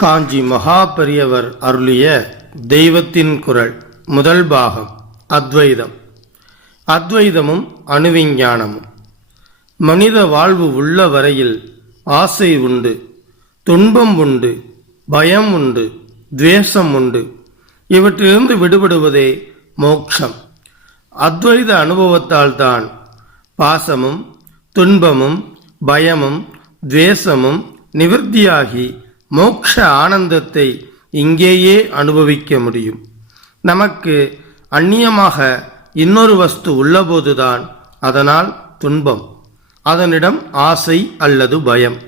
காஞ்சி மகா பெரியவர் அருளிய தெய்வத்தின் குரல் முதல் பாகம். அத்வைதம். அத்வைதமும் அணுவிஞ்ஞானமும். மனித வாழ்வு உள்ள வரையில் ஆசை உண்டு, துன்பம் உண்டு, பயம் உண்டு, துவேஷம் உண்டு. இவற்றிலிருந்து விடுபடுவதே மோட்சம். அத்வைத அனுபவத்தால் தான் பாசமும் துன்பமும் பயமும் துவேஷமும் நிவர்த்தியாகி மோட்ச ஆனந்தத்தை இங்கேயே அனுபவிக்க முடியும். நமக்கு அந்நியமாக இன்னொரு வஸ்து உள்ளபோதுதான் அதனால் துன்பம், அதனிடம் ஆசை அல்லது பயம்,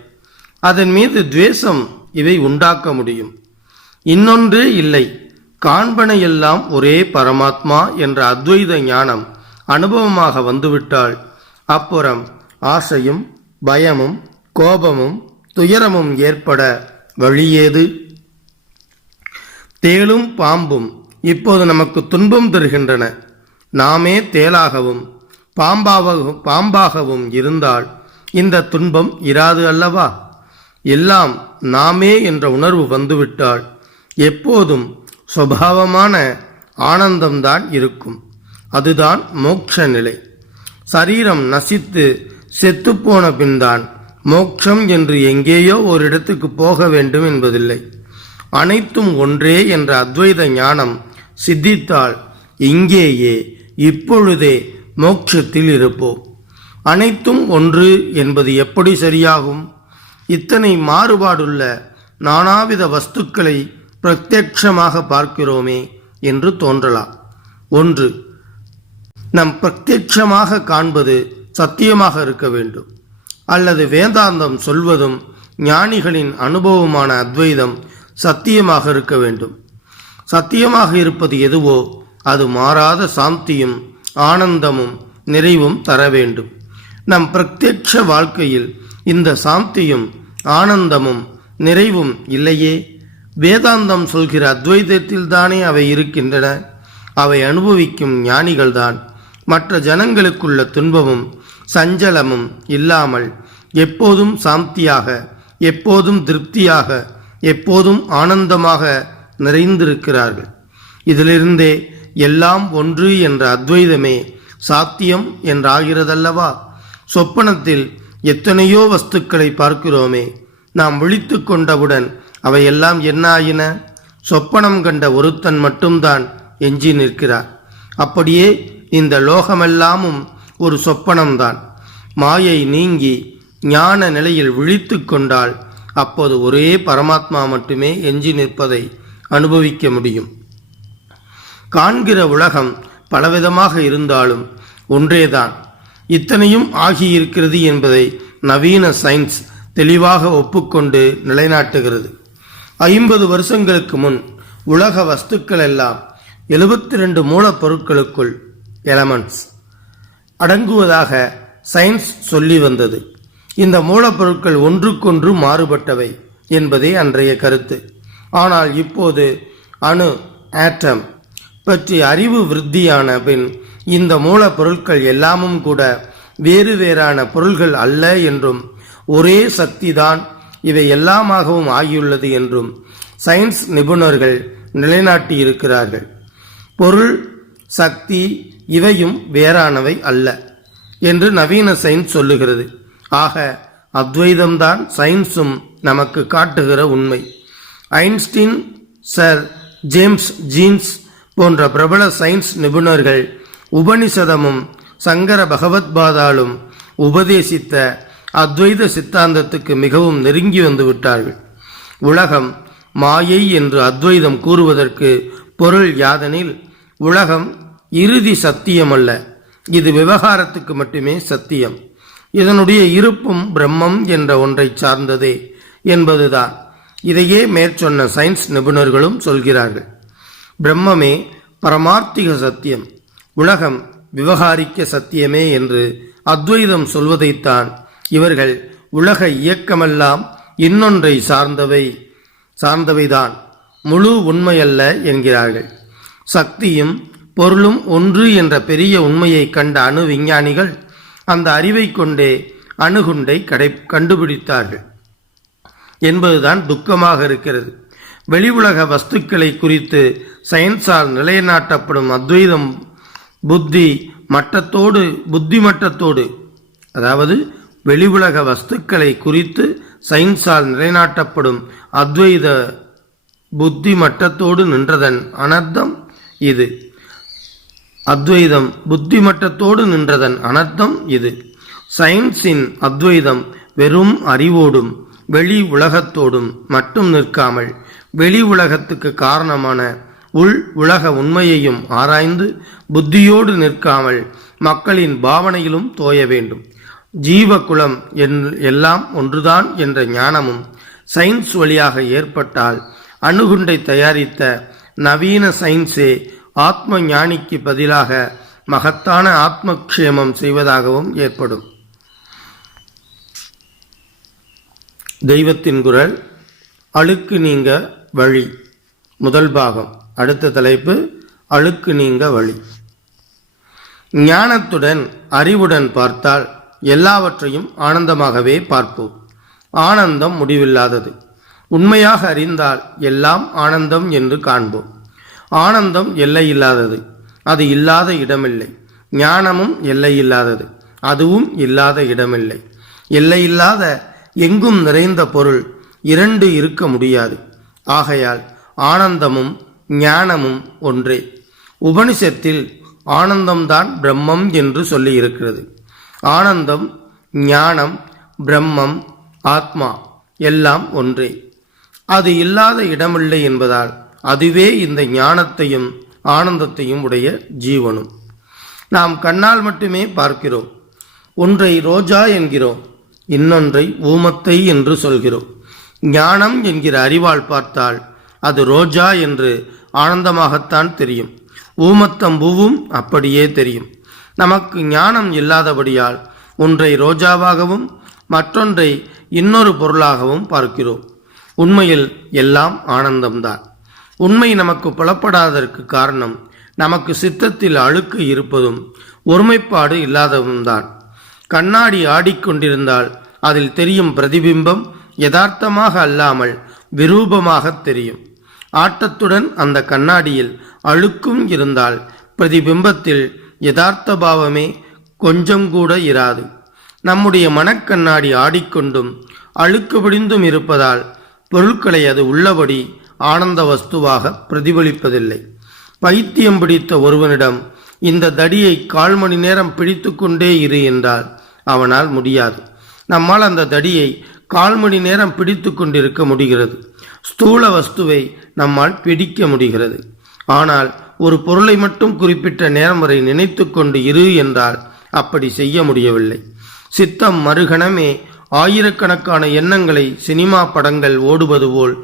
அதன் மீது துவேஷம் இவை உண்டாக்க முடியும். இன்னொன்றே இல்லை, காண்பனையெல்லாம் ஒரே பரமாத்மா என்ற அத்வைத ஞானம் அனுபவமாக வந்துவிட்டால் அப்புறம் ஆசையும் பயமும் கோபமும் துயரமும் ஏற்பட வழியேது? தேளும் பாம்பும் இப்போது நமக்கு துன்பம் தருகின்றன. நாமே தேளாகவும் பாம்பாகவும் இருந்தால் இந்த துன்பம் இராது அல்லவா? எல்லாம் நாமே என்ற உணர்வு வந்துவிட்டால் எப்போதும் சுபாவமான ஆனந்தம்தான் இருக்கும். அதுதான் மோட்ச நிலை. சரீரம் நசித்து செத்துப்போன பின்தான் மோட்சம் என்று எங்கேயோ ஒரு இடத்துக்கு போக வேண்டும் என்பதில்லை. அனைத்தும் ஒன்றே என்ற அத்வைத ஞானம் சித்தித்தால் இங்கேயே இப்பொழுதே மோட்சத்தில் இருப்போம். அனைத்தும் ஒன்று என்பது எப்படி சரியாகும்? இத்தனை மாறுபாடுள்ள நானாவித வஸ்துக்களை பிரத்யட்சமாக பார்க்கிறோமே என்று தோன்றலாம். ஒன்று, நம் பிரத்யட்சமாக காண்பது சத்தியமாக இருக்க வேண்டும், அல்லது வேதாந்தம் சொல்வதும் ஞானிகளின் அனுபவமான அத்வைதம் சத்தியமாக இருக்க வேண்டும். சத்தியமாக இருப்பது எதுவோ அது மாறாத சாந்தியும் ஆனந்தமும் நிறைவும் தர வேண்டும். நம் பிரத்யட்ச வாழ்க்கையில் இந்த சாந்தியும் ஆனந்தமும் நிறைவும் இல்லையே. வேதாந்தம் சொல்கிற அத்வைதத்தில் தானே அவை இருக்கின்றன. அவை அனுபவிக்கும் ஞானிகள்தான் மற்ற ஜனங்களுக்குள்ள துன்பமும் சஞ்சலமும் இல்லாமல் எப்போதும் சாந்தியாக, எப்போதும் திருப்தியாக, எப்போதும் ஆனந்தமாக நிறைந்திருக்கிறார்கள். இதிலிருந்தே எல்லாம் ஒன்று என்ற அத்வைதமே சாத்தியம் என்றாகிறதல்லவா? சொப்பனத்தில் எத்தனையோ வஸ்துக்களை பார்க்கிறோமே, நாம் விழித்து கொண்டவுடன் அவையெல்லாம் என்ன ஆயின? சொப்பனம் கண்ட ஒருத்தன் மட்டும்தான் எஞ்சி நிற்கிறார். அப்படியே இந்த லோகமெல்லாமும் ஒரு சொப்பனம்தான். மாயை நீங்கி ஞான நிலையில் விழித்து கொண்டால் அப்போது ஒரே பரமாத்மா மட்டுமே எஞ்சி நிற்பதை அனுபவிக்க முடியும். காண்கிற உலகம் பலவிதமாக இருந்தாலும் ஒன்றேதான். இத்தனையும் ஆகியிருக்கிறது என்பதை நவீன சயின்ஸ் தெளிவாக ஒப்புக்கொண்டு நிலைநாட்டுகிறது. 50 வருஷங்களுக்கு முன் உலக வஸ்துக்கள் எல்லாம் 72 மூலப்பொருட்களுக்குள் எலமெண்ட்ஸ் அடங்குவதாக சயின்ஸ் சொல்லி வந்தது. இந்த மூலப்பொருட்கள் ஒன்றுக்கொன்று மாறுபட்டவை என்பதே அன்றைய கருத்து. ஆனால் இப்போது அணு ஆட்டம் பற்றி அறிவு விருத்தியான பின் இந்த மூலப்பொருட்கள் எல்லாமும் கூட வேறு வேறான பொருள்கள் அல்ல என்றும் ஒரே சக்திதான் இவை எல்லாமாகவும் ஆகியுள்ளது என்றும் சயின்ஸ் நிபுணர்கள் நிலைநாட்டியிருக்கிறார்கள். பொருள், சக்தி இவையும் வேறானவை அல்ல என்று நவீன சயின்ஸ் சொல்லுகிறது. ஆக அத்வைதம்தான் சயின்ஸும் நமக்கு காட்டுகிற உண்மை. ஐன்ஸ்டீன், சர் ஜேம்ஸ் ஜீன்ஸ் போன்ற பிரபல சயின்ஸ் நிபுணர்கள் உபனிஷதமும் சங்கர பகவத்பாதாலும் உபதேசித்த அத்வைத சித்தாந்தத்துக்கு மிகவும் நெருங்கி வந்து விட்டார்கள். உலகம் மாயை என்று அத்வைதம் கூறுவதற்கு பொருள் யாதெனில், உலகம் இறுதி சத்தியமல்ல, இது விவகாரத்துக்கு மட்டுமே சத்தியம். இதனுடைய இருப்பும் பிரம்மம் என்ற ஒன்றை சார்ந்ததே என்பதுதான். இதையே மேற்சொன்ன சயின்ஸ் நிபுணர்களும் சொல்கிறார்கள். பிரம்மமே பரமார்த்திக சத்தியம், உலகம் விவகாரிக்க சத்தியமே என்று அத்வைதம் சொல்வதைத்தான் இவர்கள் உலக இயக்கமெல்லாம் இன்னொன்றை சார்ந்தவைதான், முழு உண்மையல்ல என்கிறார்கள். சக்தியும் பொருளும் ஒன்று என்ற பெரிய உண்மையை கண்ட அணு விஞ்ஞானிகள் அந்த அறிவை கொண்டே அணுகுண்டை கண்டுபிடித்தார்கள் என்பதுதான் துக்கமாக இருக்கிறது. வெளி உலக வஸ்துக்களை குறித்து சயின்ஸால் நிலைநாட்டப்படும் அத்வைதம் புத்தி மட்டத்தோடு அதாவது வெளி உலக வஸ்துக்களை குறித்து சயின்ஸால் நிலைநாட்டப்படும் அத்வைத புத்தி மட்டத்தோடு நின்றதன் அனர்த்தம் இது. அத்வைதம் புத்தி மட்டத்தோடு நின்றதன் அனர்த்தம் இது. சயின்ஸின் அத்வைதம் வெறும் அறிவோடும் வெளி உலகத்தோடும் மட்டும் நிற்காமல் வெளி உலகத்துக்கு காரணமான உள் உலக உண்மையையும் ஆராய்ந்து புத்தியோடு நிற்காமல் மக்களின் பாவனையிலும் தோய வேண்டும். ஜீவகுலம் எல்லாம் ஒன்றுதான் என்ற ஞானமும் சயின்ஸ் வழியாக ஏற்பட்டால் அணுகுண்டை தயாரித்த நவீன சயின்ஸே ஆத்ம ஞானிக்கு பதிலாக மகத்தான ஆத்மக்ஷேமம் செய்வதாகவும் ஏற்படும். தெய்வத்தின் குரல் அழுக்கு நீங்க வழி. முதல் பாகம். அடுத்த தலைப்பு அழுக்கு நீங்க வழி. ஞானத்துடன் அறிவுடன் பார்த்தால் எல்லாவற்றையும் ஆனந்தமாகவே பார்ப்போம். ஆனந்தம் முடிவில்லாதது. உண்மையாக அறிந்தால் எல்லாம் ஆனந்தம் என்று காண்போம். ஆனந்தம் எல்லையில்லாதது. அது இல்லாத இடமில்லை. ஞானமும் எல்லையில்லாதது. அதுவும் இல்லாத இடமில்லை. எல்லையில்லாத எங்கும் நிறைந்த பொருள் இரண்டு இருக்க முடியாது. ஆகையால் ஆனந்தமும் ஞானமும் ஒன்றே. உபனிஷத்தில் ஆனந்தம்தான் பிரம்மம் என்று சொல்லி இருக்கிறது. ஆனந்தம், ஞானம், பிரம்மம், ஆத்மா எல்லாம் ஒன்றே. அது இல்லாத இடமில்லை என்பதால் அதுவே இந்த ஞானத்தையும் ஆனந்தத்தையும் உடைய ஜீவனும். நாம் கண்ணால் மட்டுமே பார்க்கிறோம். ஒன்றை ரோஜா என்கிறோம், இன்னொன்றை ஊமத்தை என்று சொல்கிறோம். ஞானம் என்கிற அறிவால் பார்த்தால் அது ரோஜா என்று ஆனந்தமாகத்தான் தெரியும். ஊமத்தம்பூவும் அப்படியே தெரியும். நமக்கு ஞானம் இல்லாதபடியால் ஒன்றை ரோஜாவாகவும் மற்றொன்றை இன்னொரு பொருளாகவும் பார்க்கிறோம். உண்மையில் எல்லாம் ஆனந்தம்தான். உண்மை நமக்கு புலப்படாததற்கு காரணம் நமக்கு சித்தத்தில் அழுக்கு இருப்பதும் ஒருமைப்பாடு இல்லாததும் தான். கண்ணாடி ஆடிக்கொண்டிருந்தால் அதில் தெரியும் பிரதிபிம்பம் யதார்த்தமாக அல்லாமல் விரூபமாக தெரியும். ஆட்டத்துடன் அந்த கண்ணாடியில் அழுக்கும் இருந்தால் பிரதிபிம்பத்தில் யதார்த்த பாவமே கொஞ்சம் கூட இராது. நம்முடைய மனக்கண்ணாடி ஆடிக்கொண்டும் அழுக்கு பிடிந்தும் இருப்பதால் பொருட்களை அது உள்ளபடி ஆனந்த வஸ்துவாக பிரதிபலிப்பதில்லை. பைத்தியம் பிடித்த ஒருவனிடம் இந்த தடியை 1/4 மணி நேரம் பிடித்து கொண்டே இரு என்றால் அவனால் முடியாது. நம்மால் அந்த தடியை 1/4 மணி நேரம் பிடித்து கொண்டிருக்க முடிகிறது. ஸ்தூல வஸ்துவை நம்மால் பிடிக்க முடிகிறது. ஆனால் ஒரு பொருளை மட்டும் குறிப்பிட்ட நேரம் வரை நினைத்து கொண்டு இரு என்றால் அப்படி செய்ய முடியவில்லை. சித்தம் மறுகணமே ஆயிரக்கணக்கான எண்ணங்களை சினிமா படங்கள் ஓடுவது போல்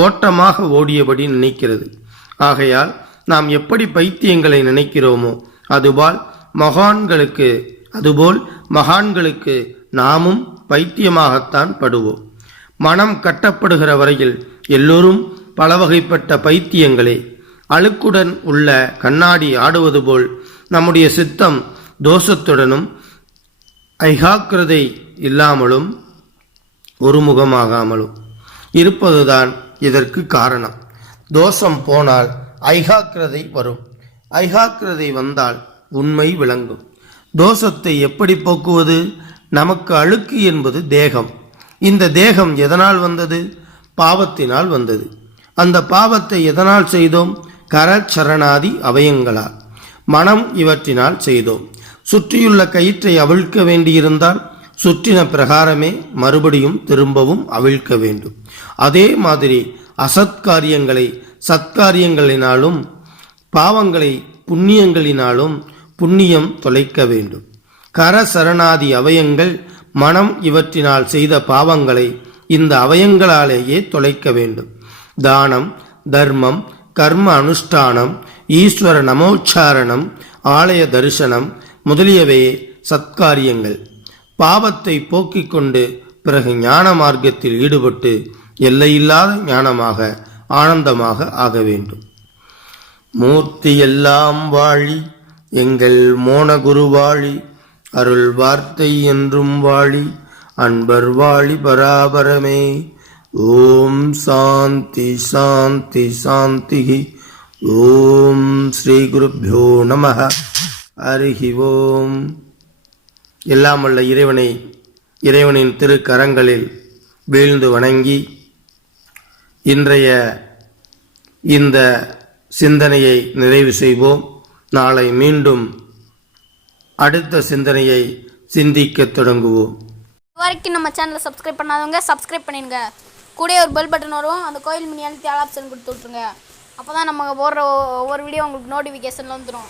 ஓட்டமாக ஓடியபடி நினைக்கிறது. ஆகையால் நாம் எப்படி பைத்தியங்களை நினைக்கிறோமோ அதுபோல் மகான்களுக்கு நாமும் பைத்தியமாகத்தான் படுவோம். மனம் கட்டப்படுகிற வரையில் எல்லோரும் பல வகைப்பட்ட பைத்தியங்களே. அழுக்குடன் உள்ள கண்ணாடி ஆடுவது போல் நம்முடைய சித்தம் தோஷத்துடனும் ஐகாக்கிரதை இல்லாமலும் ஒருமுகமாகாமலும் இருப்பதுதான் இதற்கு காரணம். தோஷம் போனால் ஐகாக்கிரதை வரும். ஐகாக்கிரதை வந்தால் உண்மை விளங்கும். தோஷத்தை எப்படி போக்குவது? நமக்கு அழுக்கு என்பது தேகம். இந்த தேகம் எதனால் வந்தது? பாவத்தினால் வந்தது. அந்த பாவத்தை எதனால் செய்தோம்? கரச்சரணாதி அவயங்களால். மனம் இவற்றினால் செய்தோம். சுற்றியுள்ள கயிற்றை அவிழ்க்க வேண்டியிருந்தால் சுற்றின பிரகாரமே மறுபடியும் திரும்பவும் அவிழ்க்க வேண்டும். அதே மாதிரி அசத்காரியங்களை சத்காரியங்களினாலும் பாவங்களை புண்ணியங்களினாலும் புண்ணியம் தொலைக்க வேண்டும். கரசரணாதி அவயங்கள் மனம் இவற்றினால் செய்த பாவங்களை இந்த அவயங்களாலேயே தொலைக்க வேண்டும். தானம், தர்மம், கர்ம அனுஷ்டானம், ஈஸ்வர நமோச்சாரணம், ஆலய தரிசனம் முதலியவையே சத்காரியங்கள். பாவத்தை போக்கிக் கொண்டு பிறகு ஞான மார்க்கத்தில் ஈடுபட்டு எல்லையில்லாத ஞானமாக ஆனந்தமாக ஆக வேண்டும். மூர்த்தி எல்லாம் வாழி எங்கள் மோனகுரு வாழி, அருள் வார்த்தை என்றும் வாழி, அன்பர் வாழி பராபரமே. ஓம் சாந்தி சாந்தி சாந்தி. ஓம் ஸ்ரீ குருப்யோ நமः. ஹரிஹி ஓம். எல்லாம் வல்ல இறைவனின் திருக்கரங்களில் வீழ்ந்து வணங்கி இன்றைய இந்த சிந்தனையை நிறைவு செய்வோம். நாளை மீண்டும் அடுத்த சிந்தனையை சிந்திக்க தொடங்குவோம். வரைக்கும் நம்ம சேனலை சப்ஸ்கிரைப் பண்ணாதவங்க சப்ஸ்கிரைப் பண்ணிடுங்க. கூட ஒரு பெல் பட்டன் வரும், அந்த கோயில் மினி அழுத்தி ஆல் ஆப்ஷன் கொடுத்து விட்ருங்க. அப்போ தான் நம்ம போடுற ஒவ்வொரு வீடியோ உங்களுக்கு நோட்டிஃபிகேஷனில் வந்துடும்.